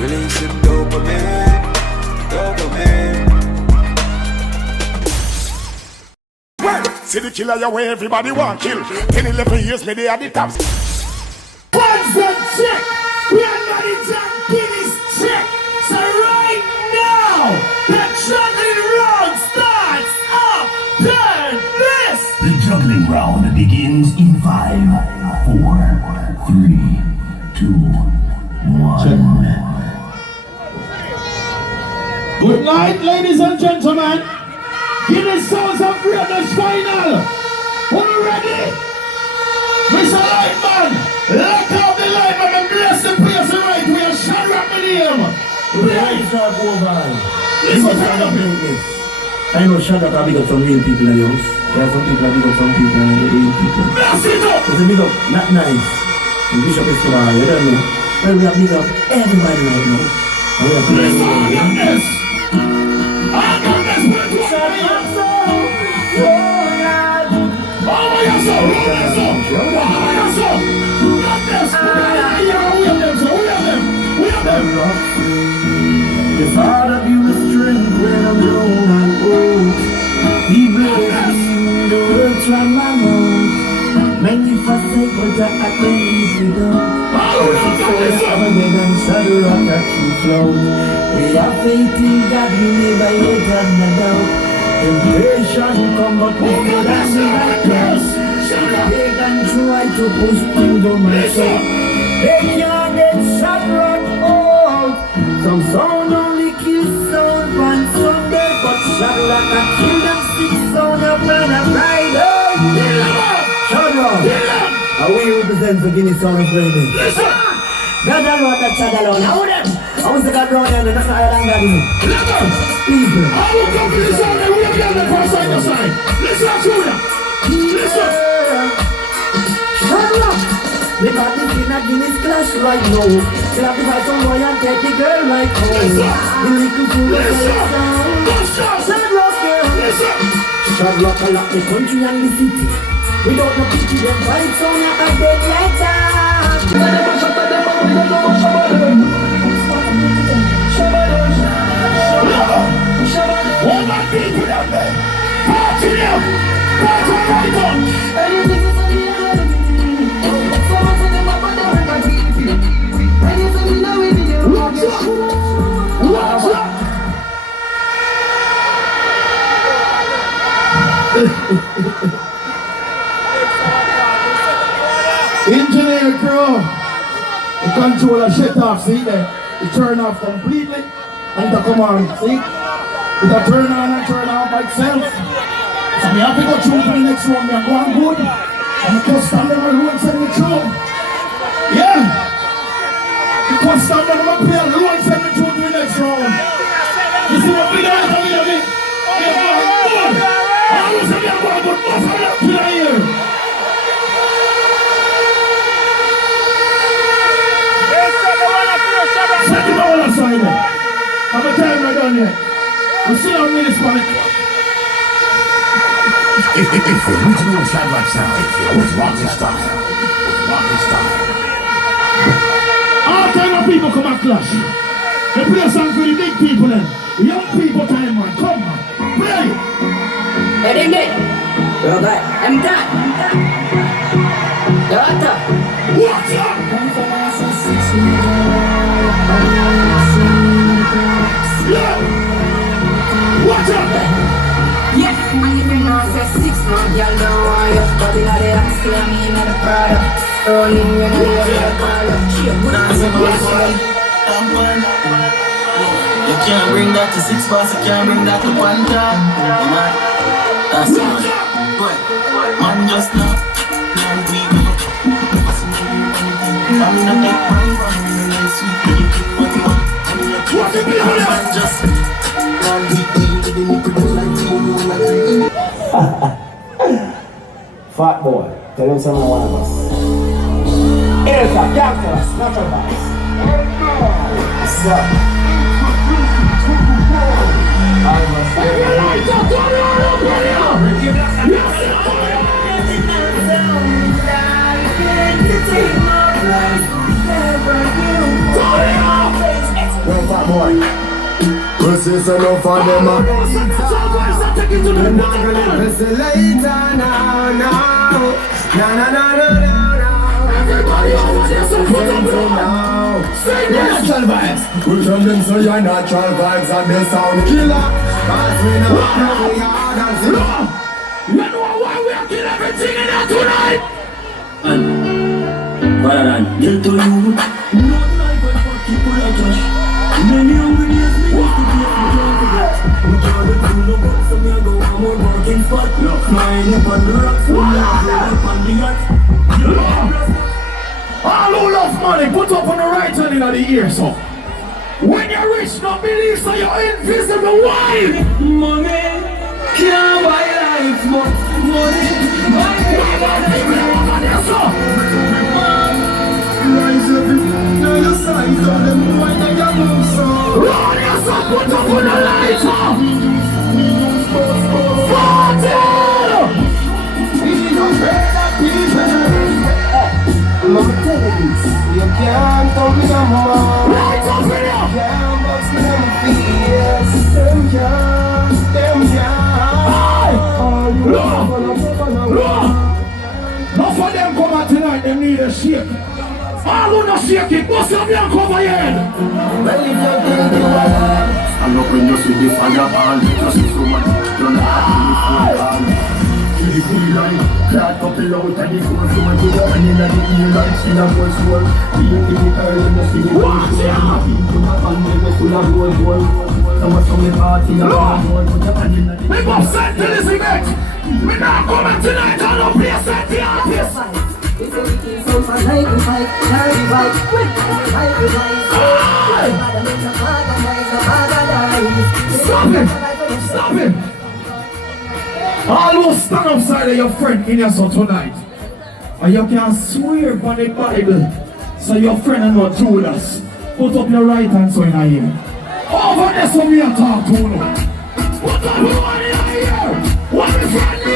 Releasing dopamine. Well, see the killer your way everybody want kill. 10, 11 years me they at the tops. One's a check. We are not in Guinness check. So right now, the juggling round starts up. Turn this. The juggling round begins in 5, 4, 3, 2, 1. Good night, ladies and gentlemen. Guinness Sounds of Greatness final. Are you ready? Mr. Lightman, lock out the lightman and bless the place right. We are Shadrock the name. Right, listen to this. I know Shadrock are big up some real people in the house. There are some people that big up some people and the real people. Bless it up! It's a big up, not nice. And Bishop is tomorrow, you don't know. Well, we have big up everybody right now. And we are playing this. I got this with you. The Father give me strength when I'm young and old. He bless me the words from my mouth. Many forsake but I can easily do. I'm a bed and Shadrock that you flow. We have faith in God, we never yet have no doubt. Temptation come but we go down the right place. They can try to push things on myself. They can't get Shadrock out. Some sound only kill sound one Sunday, but Shadrock can kill them 6 sound up on a Friday. Shadrock, how we represent for Guinness Sounds of Greatness. Listen! God alone, that Shad alone. How them? I was the God round there, that's not Ireland God. Please, bro. I will come to this side and we'll be on the first side to side. Listen to you. Listen. Shadrock, because this in a Guinness clash right now. Clap if I some boy and take the girl right home. The little fool of sound. Shadrock, Shadrock a lot the country and the city. Without no pity, them vibes on a dead letter. All my people out there, party them, party right on. What's up? Engineer crew, the controller shut off, see there? It turn off completely and it come on, see? It'll turn on and turn off by itself. So we have to go through to the next one, we are going good. And the custom level rules send me through. Yeah! The custom level player rules send me through to the next round. You see what we got? We are going good. I was saying we are going good. What's up here? Second all aside there. How much time I done yet? We see how many minutes on it. It's the original Shadrock Sound with Rocky style. All kind of people come and clash. They play a song for the big people then. Young people time, man. Come on. Play it. Hey, ding. You're back. I'm done. What's up? What's up? Yeah. What's up? Yeah, I'm living on 6 months, y'all know why you're probably not the axe, I mean, not a product. Rolling, you're not the color. You can't bring that to 6 bars, you can't bring that to 1 time. That's it. But man just now, can't beat me. I'm not like my one, sweet. What you want? What's the people there? Man just can't beat me. Fat boy, tell him something one of us. Here's a gangster, not a box. What's up? Well, fat boy. Cause it's enough for them. We're not gonna miss it later now. Everybody always has to put up with now. Say natural vibes. We tell them so you're natural vibes and they sound killer. Cause we know we are dancing. You know why we are killing everything in here tonight? And rather than get to you, not like when fuck people are just. Many hungry days me used to be able to forget. We can't wait to look up, so me I go one more working spot. Flying up on the rocks, we are up on the yacht. All who love money, put up on the right hand in the ear, so. When you're rich, don't believe so you're invisible. Why? Money can't buy life, but money buy Rise up, now your size on them, why they got move so? Run yourself, put up on the lights, so. I'ma tell you this, you can't tell me I'm wrong. Right up in here. You can't box me on my feet. Them can't. Not for them come out tonight, they need a shake. All who not shake it, bust up your cover your head. Well, if you think you are, I'm not when you see the fire burn. Just see so much, you're not happy. The feel like crack up the loud and the force so much you walk in the ear like still a voice word. The early early in the city watch out! People not on the full of gold. Someone from the party and We go send to this event. We not coming tonight and no place at the artist. It's a wicked sound for night to fight, night to fight, quick, night to fight. Stop it! Stop it! All who stand outside of your friend in your son tonight, and you can swear by the Bible, so your friend is not Judas. Put up your right hand so in a ear. Over there so me a talk to you. Put up your one in a ear. What is your name?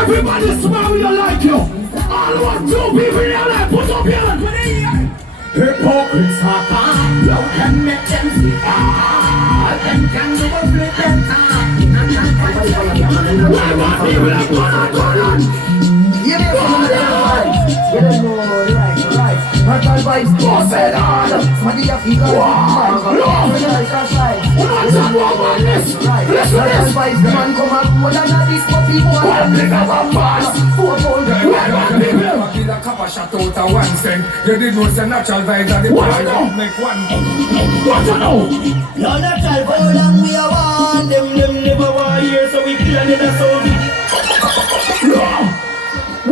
Everybody smile when you like you. All want two people in your life, put up your hand. Hypocrites are fine. You can make them see all. Them can do a flip them time. Why want people that go on? give me a right. You don't know right. Mental vibes, boss it on. Somebody have to go. Mental vibes, the man come and roll and this puppy boy. One big of a pass. Four-fold. Kill a copper shot out of 1 cent. You did know some natural vibes and the What boy you know? make one. What you know? No natural how long we are want. Them never want here, so we kill another soul.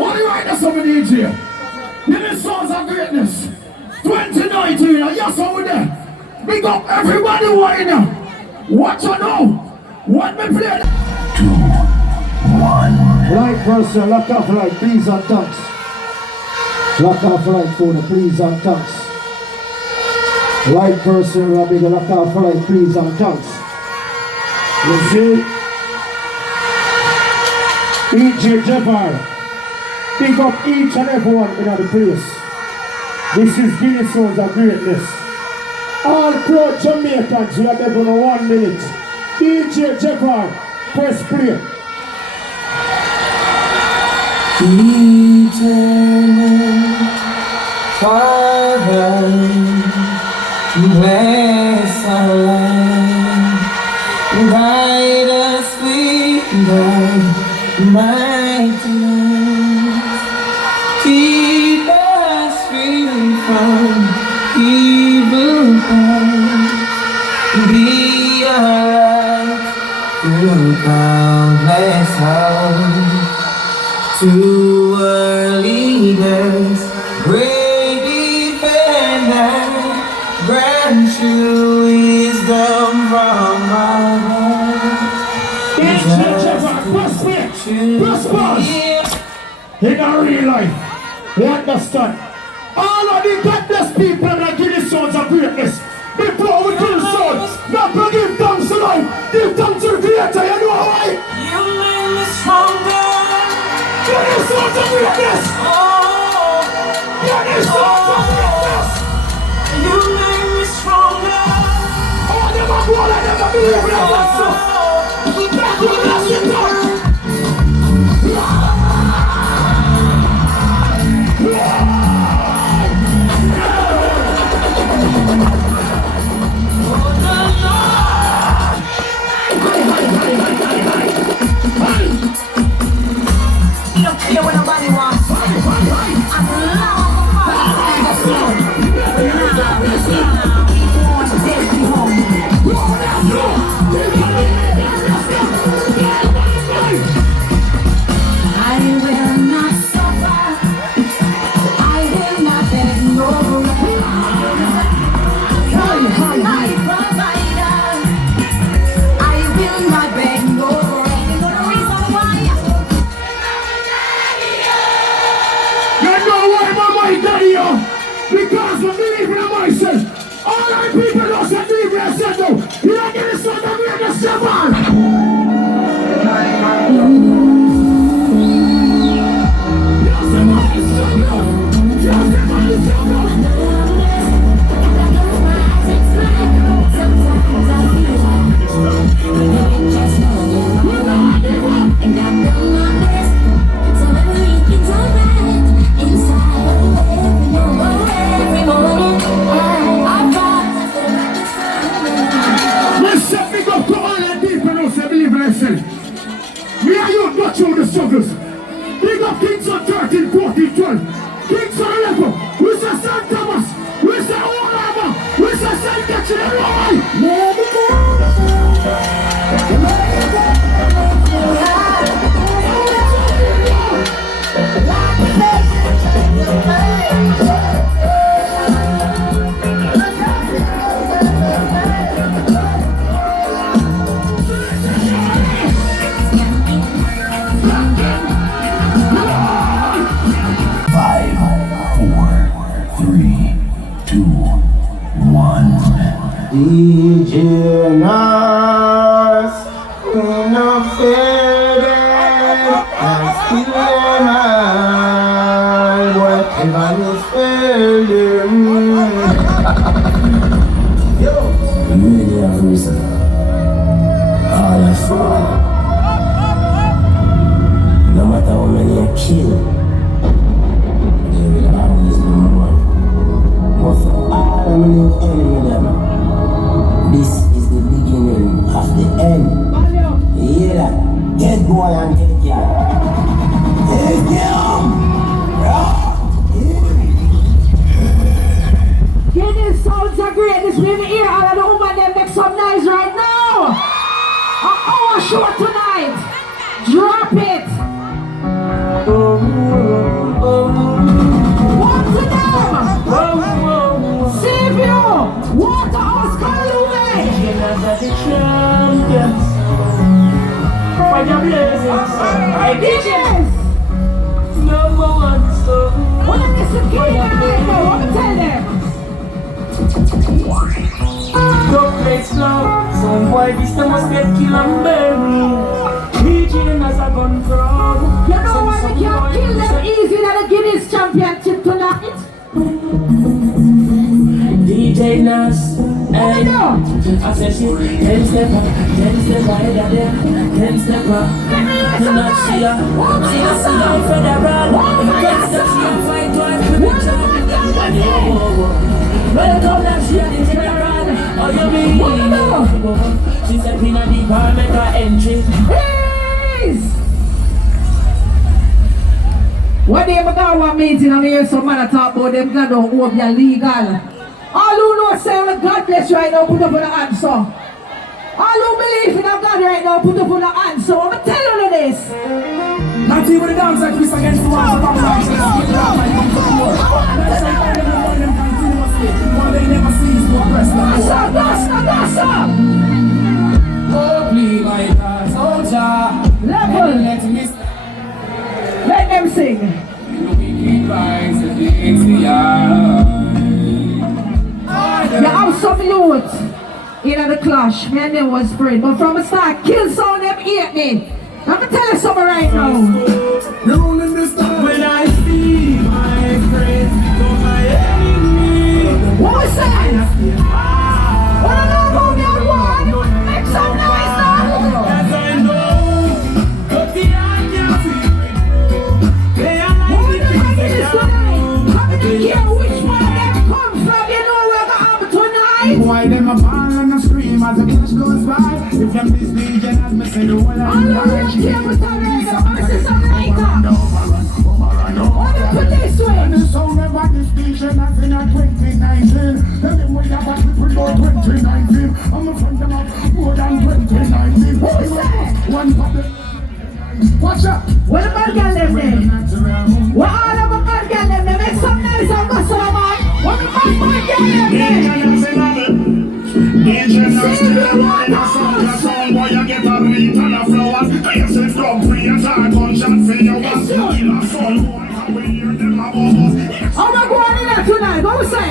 What do you write that somebody in here? Guinness Sounds of Greatness 2019, yes over there. Big up everybody right now. What you know? What me play? 2, 1. Right person, lock off right, please and thanks. Lock off right phone, please and thanks. Right person, Robbie, lock off right, please and thanks. You see? E.J. Jahvillani. Pick up each and every one in the place. This is Guinness Sounds of Greatness. All proud Jamaicans, we are there for 1 minute. E.J. Jahvillani, press play. Eternal Father, bless our land, guide us with thy mighty love, keep us free from evil thoughts, be our light through countless hours. To our leaders, great defender, grant true wisdom from our heart. In pause. In our real life, you understand? All of the godless people that Guinness Sounds of Greatness. Before we do so, not to give thanks to life, give thanks to the Creator, you know why? You made me stronger. Guinness Sounds of Greatness! Guinness Sounds of Greatness! You made me stronger. Oh, I never go, I never believe in that, so. Back with the last time. You don't care what nobody wants. I will not suffer. I will not beg no my provider. I will not beg no reason why. You know why my daddy, because we believe in myself. All our people know that believe in themselves, though. You don't get it, so that we are the seven. Me and you not show the struggles. Big up Kings on 13, 14, 12. Kings on 11. We say St. Thomas. We say Old Harbour. We say St. Kitchen and Roy. DJ Nas, we no fear them, and still them all, whatever is failing. Yo, you really have reason. All I fall. No matter how many you kill, there will always be more. But for all of my enemy them. This is the beginning of the end. You hear that? Get boy and get girl. Get them! Guinness Sounds of Greatness. We hear all of the women them make some noise right now. Our show tonight. Drop it. Walk to them. Save you. Water us, The champions for your blessings. I did it. Number one, so what is this again right now? What tell them? don't play slow. Some boy this time must get killed and buried. Legion as a gun throw. You know why we can't kill them easy at the Guinness Championship tonight? DJ Nas, hey, I said she 10 step ahead of them, 10 step up. You not see her, see her federal. 10 step she a fight twice with the job. Welcome that she a the general. Oh you mean? She said in a department of entry. Please! When they go one meeting and hear some man talk about them God don't hope you're legal. All who know say God bless right now, put up on the answer. All who believe in God right now, put up on the answer. I'm going to tell you this. Not even the dance like this against the walls of our lives. They never cease to oppress them. Oh, please, my God, soldier. Level. Let me sing. Yeah, I'm some youth in the clash. Me and them was friends, but from the start, kill some of them hate me. Let me tell you something right now. When I see my friends become my enemy. What was that? What I know about that one? Make some noise now. As I know, but the I can feel it. They are like the things that I know. I don't care which one of them comes from. You know where the happen tonight. Why them a ball and a scream as the clash goes by? If them this DJ as me say the whole of I don't care what I read. I'm just a writer. What do you put this way? And the sound of this DJ as in a 2019. Tell them we have a people for 2019. I'm a friend them up more than 2019. Who's that? One public. Watch out. What about girl them then? What all of the bad girl them? They make some noise and muscle man. What about bad girl them then? DJ not still a wine, a song, boy, you get a reed and a flower. Yes, it's dog free, and a gunshot for your ass. Kill a son, boy, and we hear them a bubbles. How am I going in there tonight? What we say?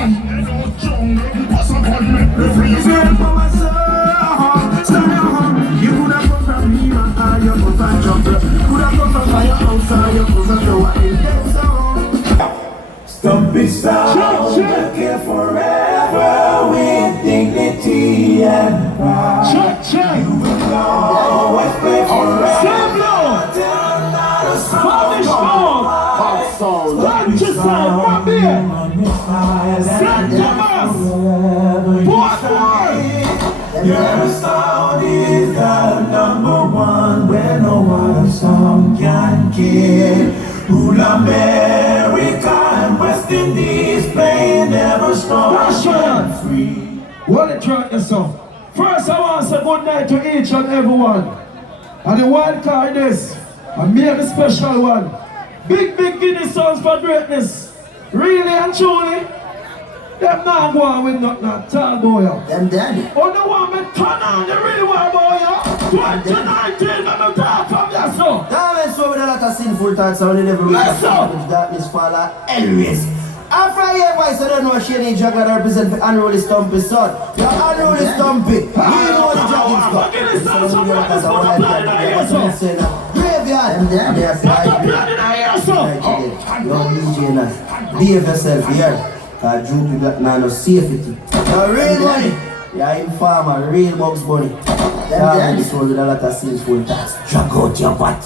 What's a culminate, the freeze? You could have come from me, man, and you could have jumped. Could have come from my house, and you could have shown in them sound. Stumpy sound, here forever with dignity and pride. You will always be forever till another song. Your sound is the number one where no other song can kill. Rule America and West Indies playing ever strong and free. What a track your song. First I want to say good night to each and everyone. And the wild card is a merely special one. Big Guinness Sounds of Greatness. Really and truly. Them not going with nothing at all, boy. Them dead. Oh, the one me turn on, they really want, boy. 2019, let me talk from that song. Now I'm so with a lot of sinful thoughts, I only never reach Yes, sir. with darkness fall anyways. After I hear voice, I don't know Shady Juggler that represent for Unruly Stumpy son. You're Unruly Stumpy. You know the Juggins got. Guinness Sounds of Greatness, what a plan in here, sir. Graveyard. Them there. They're What a plan in here, sir. Yo, DJ Nas. Behave yourself here. Cause Droopy Black Man no safety. The real money. Yeah, informer, real Bugs Bunny. Yeah, this one with a lot of sinful thoughts. Drag out your butt.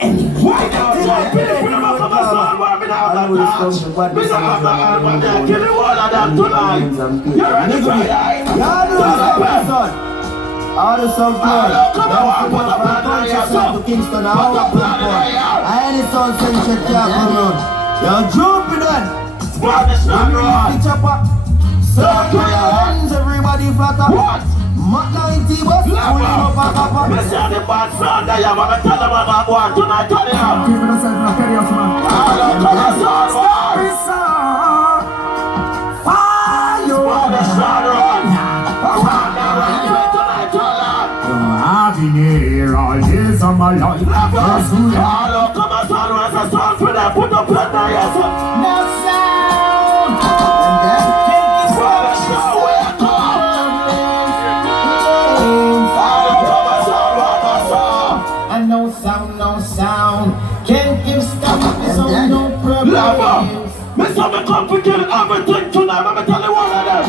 Anyway. Why now, John? People don't have a song where we don't have that touch. We don't have that album there. Kill the one of them tonight. You ready for it? Yeah, do this son. All the song play. Come on, put a plan on your song. To Kingston, all Put a the plan on your I any song send shit can't come on. Yo, Droopy then. Spanish not wrong. Circle your hands, everybody flat up. What? Mat 90 bus, pulling up a papa. Me say the bad sound that you have, I'm tell them about one tonight, turn it up. Give it a second, I'll carry us, man. Spanish not wrong. I've been here all years of my life. Come on, sunrise, a song for them, put up your nails. No sound. Spanish not wake up. And no sound. Can't give stop, so no problem. Lover, me say me come to kill everything tonight. Let me tell you one of them.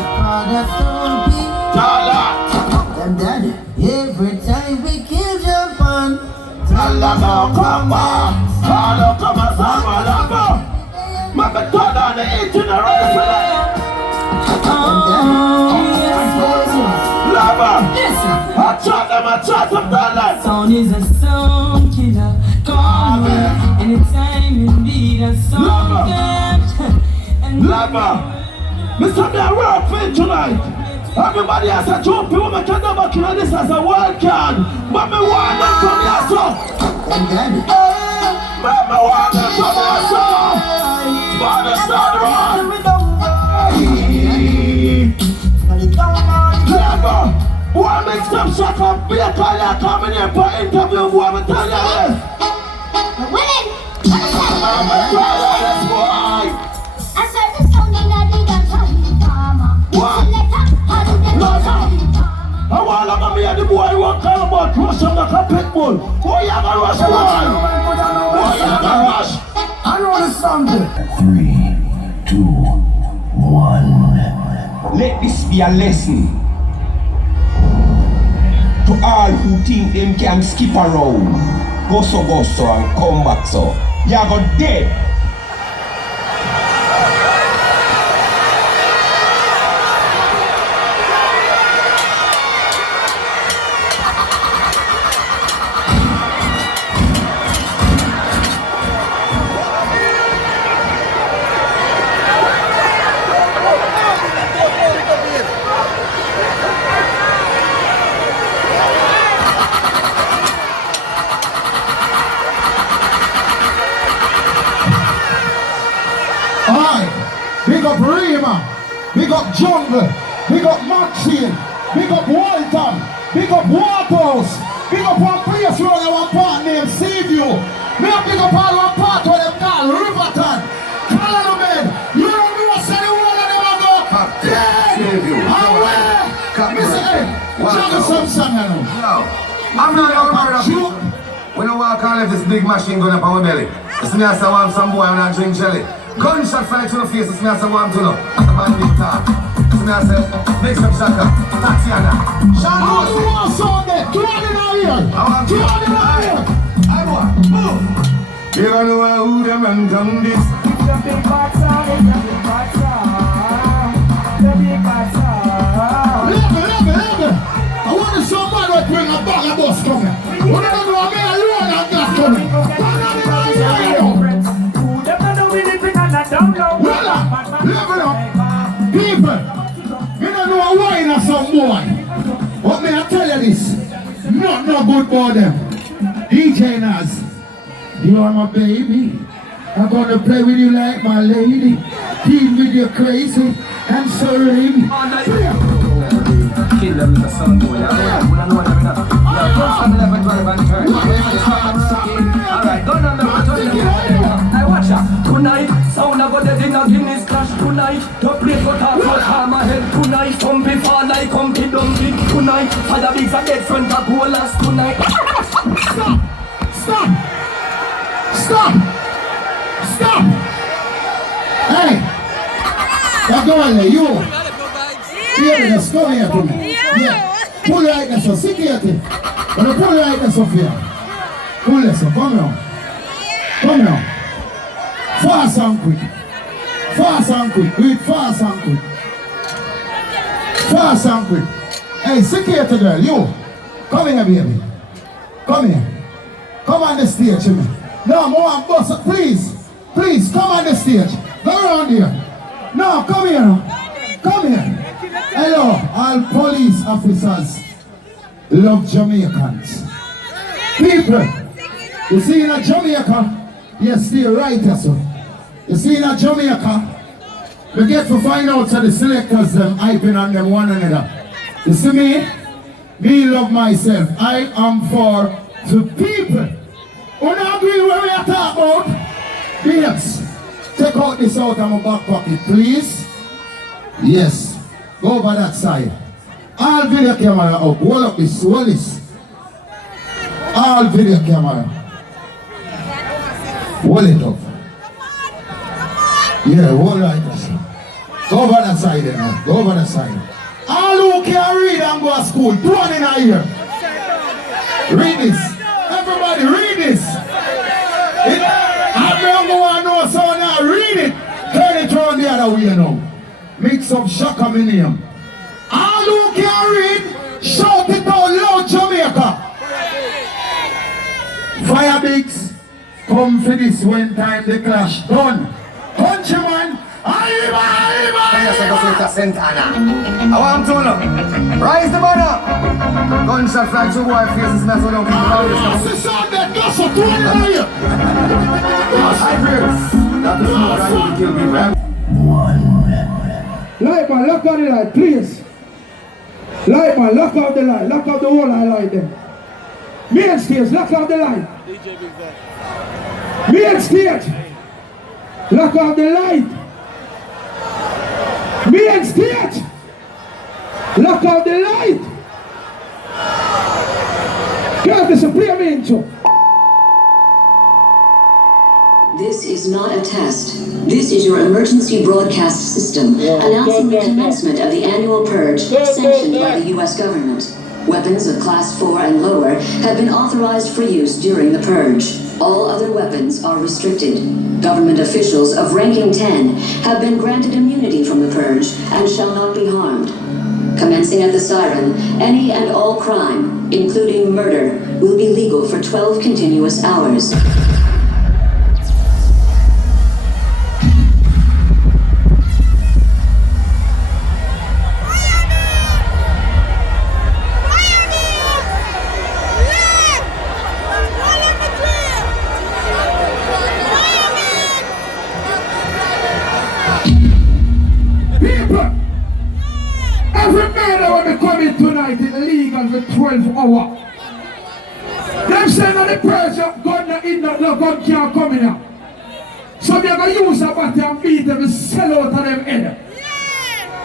Them daddy. Every time we kill Japan. Tell them now, come on. Come on, son, lover. Me turn on the itinerary for them. Lover, I chat them that Sound is a sound killer. Call me anytime you need a song. Lover, me say me a work for you tonight. Everybody has a job, people can never kill this as a wild card. But me want them from your song. But me want them from your song. Spanish not wrong. Clever, why make them shut up? Be a call you coming here for interview. Who am I tell you this? Women! I'm a rush him like a pit bull? Who you gonna rush him on? Who you gonna rush? Unruly Stumpy. 3, 2, 1. Let this be a lesson to all who think them can skip around, go so and come back so. You go dead. Big up Rima, big up Jungle, big up Maxine, big up Walton, big up Waterhouse, big up one place where they one part named Seaview. Me a big up all one part where them call Riverton. Colonel Man, you don't know what's anyone of them a go dead! Away! Mr. A, Jahvillani some song now. No, I'm not worried about you. When I walk on this big machine gun up on my belly, it's me as I want some boy when I drink jelly. Gunshot fly to the face, it's me as I want to know. Man big talk. It's me as I make some shaka. Tatiana. How do you want sound there? Two on in our ear. Two on in our ear. I want. Move. You don't know who them and done this. It's a big bad sound, it's a big bad sound. The big bad sound. Level. I want to show man what bring a bag of bus coming. What do you know? Me alone and gas coming. One on in our ear. Level up, people. You don't know a wine or some boy. But me I tell you this, not no good for them. DJ Naz, you are my baby. I'm gonna play with you like my lady. Deal with you crazy and serene. Kill them with a sun boy. I know them enough. From 11, 12 and 13. Alright, gun on the I watch ya. Tonight, sound about the dinner Guinness clash tonight. The place got off for hammer head tonight. Stumpy fall like Humpty Dumpty tonight. Father Big's a dead friend of Golas tonight. Stop! Hey! Now go on there, you! Here, just come here to me. Yeah. Pull your lightness up, security. When you pull your lightness up here. Pull this up, come here. Fast and quick. Do it fast and quick. Hey, security girl, you. Come here, baby. Come here. Come on the stage, me. No, more boss. Please, come on the stage. Go around here. No, come here. Hello, all police officers love Jamaicans. People, you see in a Jamaica, you stay right here, so. You see in a Jamaica, we get to find out so the selectors them hyping on them one another. You see me? Me love myself. I am for the people. You don't agree where we are talking about? Yes. Take out this out of my back pocket, please. Yes. Go over that side. All video camera up. Hold up this. Hold this. All video camera. Hold it up. Yeah, hold like this. Go over that side then. Go over that side. All who can read and go to school, put one in our ear. Read this. Everybody read this. I don't know so now read it. Turn it around the other way now. Mix up shaka minium. All who can read, shout it out loud, Jamaica. Fire bigs, come for this when time the clash done. Countryman, Arriba! I want to know. Rise the banner. Gunshot fly to boy faces, that's what I'm doing. This sound that goes for 20 years. I agree. That is not right to kill people. Light man, lock out the light, please. Light man, lock out the light. Lock out the whole light them. Main stage, lock out the light. Main stage. Lock out the light. Main stage. Lock out the light. God, this is play me intro. This is not a test. This is your emergency broadcast system announcing the commencement of the annual purge sanctioned by the U.S. government. Weapons of Class 4 and lower have been authorized for use during the purge. All other weapons are restricted. Government officials of ranking 10 have been granted immunity from the purge and shall not be harmed. Commencing at the siren, any and all crime, including murder, will be legal for 12 continuous hours. Tonight is illegal for 12 hours. Them saying that the purge of God not in that no God can't come in here. So they're going to use a batty and beat them and sell out of them head.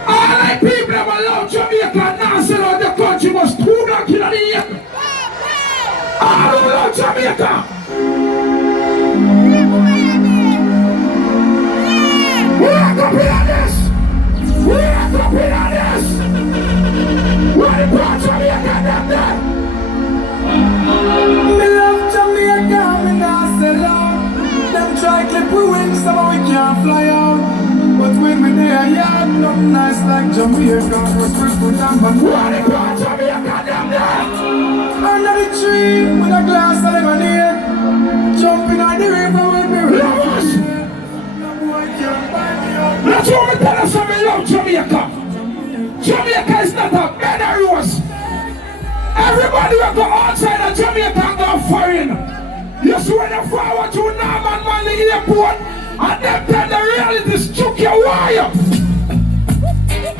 All the people that allow Jamaica and now sell out the country was 2 black in the year. All who love Jamaica. We are coming on this. We are coming on this. What the parts of Jamaica them there? Me love Jamaica, me not sell out. Them try clip we wings, so we can't fly out. But when me there, yeah, nothing nice like Jamaica. What the parts of Jamaica them there? Under the tree, with a glass of lemonade. Jumping on the river with me rivers. No boy can't buy me up. That's what we tell us when we love Jamaica. Jamaica is not a bed of rose. Everybody will go outside of Jamaica and go foreign. You see when you forward to Norman Manley Airport and them tell the reality is chuck your wire.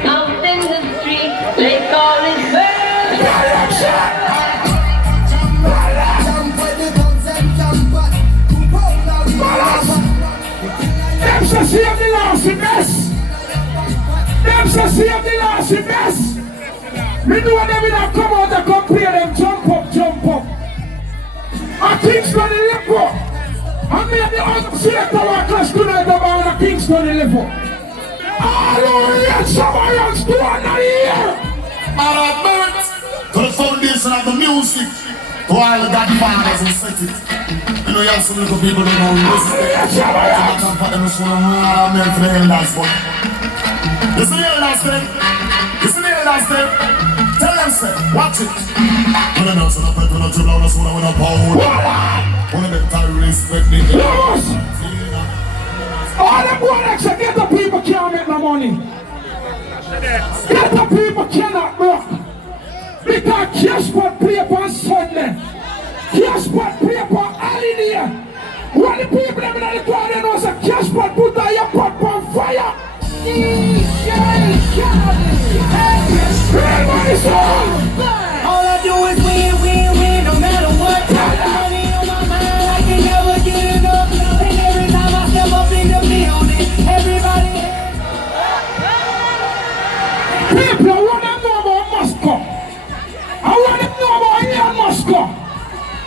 Out in the street, they call it bad. Direction! Them shall see of the last mess. Them shall see of the last mess. Me know them will not come out and compare them jump up. And Kingston in Liverpool. And me and the other selector our class tonight about the Kingston in Liverpool. All over here, somebody else do another year. Alright, birds. To the foundation of the music. To all the godfathers who set it. You know you have some little people who don't listen. You can't put them in the men for the elders, boy. You see the elders then? You see the elders then? Tell them, say, watch it. When I know, so the people don't dribble on the soda with a power. When I make time respect the elders. All them one extra get the people can't make no money. Get the people cannot work. Because cash pot paper on Sunday. Cash pot paper holiday. When the people them in the garden knows a cash pot put on your pot on fire. Everybody song. All I do is win, no matter what. Money on my mind, I can never get enough. And every time I step up in the building, everybody. People, I want them know about Moscow. I want them know about Ian Moscow.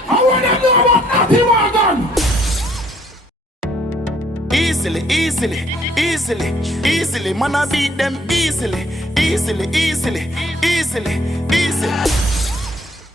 I want them know about Natty Morgan. Easily, man I beat them easily.